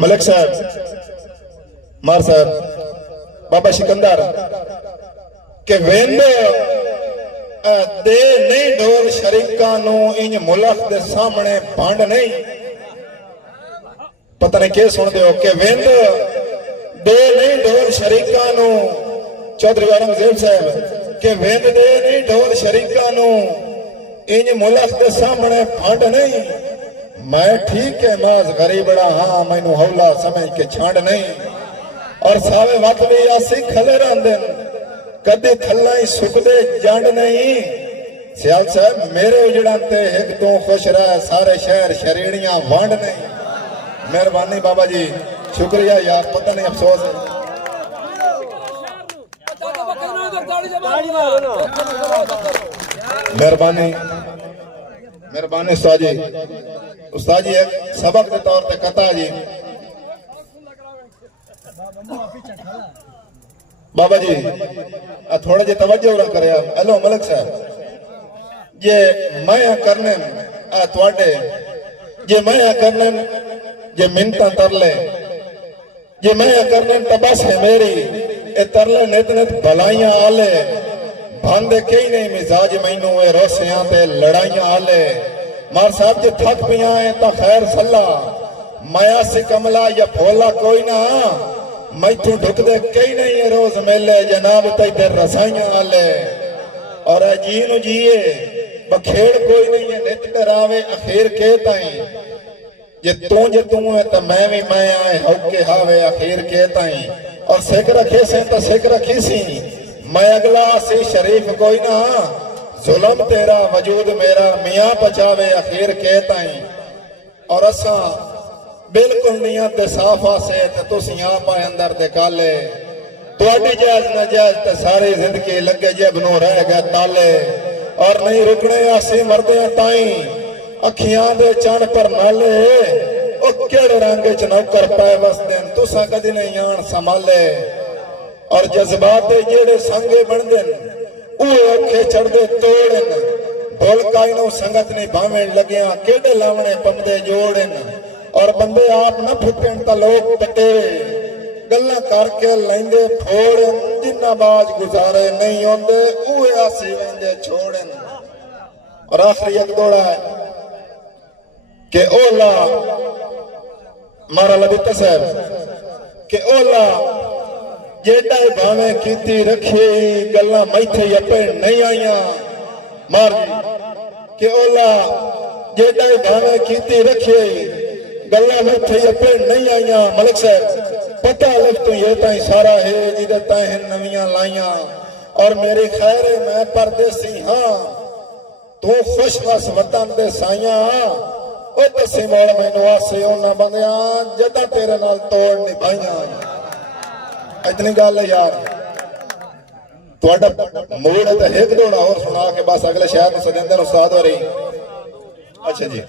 मलिक साहब, मार साहब, बाबा सिकंदर के वेंद दे नहीं ढोल शरीका नू इंज मुल्क दे सामने भंड नहीं। पता नहीं क्या सुनते हो कि वेंद दे नहीं ढोल शरीका नू, चौधरी औरंगजेब साहब के वेंद दे नहीं ढोल शरीका नू इंज मुल्क दे सामने भंड नहीं। मैं ठीक है माज गरीबड़ा हाँ मैनू हौला समझ के छांड नहीं। और सावे वत भी आसी खले रहंदे कदे थल्ला ही सुकदे जंड नहीं। सियाल साहब मेरे उजड़ा ते एक तू खुश रह सारे शहर शरीड़ियां वंड नहीं। मेहरबानी बाबा जी, शुक्रिया यार, पता नहीं अफसोस है। मेहरबानी मेहरबानी उस्ताद जी, उस्ताद जी एक सबक के तौर पे कथा जी। बाबा जी थोड़ा जी तवज्जो ना करे। हेलो मलिक साहब, ये मैं करने थोड़े जे मैं करने जे मिन्नतां तरले जे मैं करने तबस है मेरी ए तरले नित नित भलाइयां आले भांदे कई नहीं मिजाज मैनू ए रोसियां ते लड़ाइयां आले। मार साहब जे थक पिया है तो खैर सल्ला माया से कमला या भोला कोई ना मैथू ढुकदे कई नहीं है रोज मेले जनाब ते रसाइयां आले। और जी नु जीए बखेड़ कोई नहीं है नित डरावे अखीर के ताई जे तू है तो मैं भी मैं आए हौके हावे अखीर के ताई। और सिख रखे से तो सिख रखी सी मैं अगला सी शरीफ कोई ना जुल्म तेरा वजूद मेरा मियाँ बचावे अखीर के ताई। और असा बिल्कुल नियत साफा से तुसी आप अंदर दे काले तुहाडी जायज नाजायज ते सारी जिंदगी लगे जब नो रह गए ताले। और नहीं रुकने आसी मरदे ताई अखियां दे चण पर नाले ओ केड़े रंग च नौकर पाए वसदे तुसा कदी नहीं आन संभाले। और जज्बात जेड़े संगे बनदे ओए औखे चढ़दे तोड़न भुल काइनो संगत नहीं भावें लगिया केड़े लावणे पमदे जोड़न। और बंदे आप न फुकन तो लोग कटे गल्ला करके लेंदे फोड़न जिन्ना बाज गुजारे नहीं होंदे ओए आसी वेंदे छोड़न। और आखिरी एक दौड़ा है कि ओला मारा लबिता साहब कि ओला जेड़ा भावे कीती रखी गल्ला मैथे यपे नहीं आईया। मार कि ओला जेड़ा भावे कीती रखी गल्ला मैथे यपे नहीं आईया। मलिक साहब पता लग तू ये ताई सारा है जिदे ताई नवियां लाइया। और मेरी खैर मैं परदेसी हाँ तू खुश बस वतन दे साइया। ओ दसी मोड़ मैनू आसे उन्हां बंदियां जदा तेरे नाल तोड़ निभाइयां। इतनी गल है यार, तुहाडा मूड है तो एक दौड़ा और सुना के बस अगले शहर में सजेंदर उस्ताद हो रही। अच्छा जी।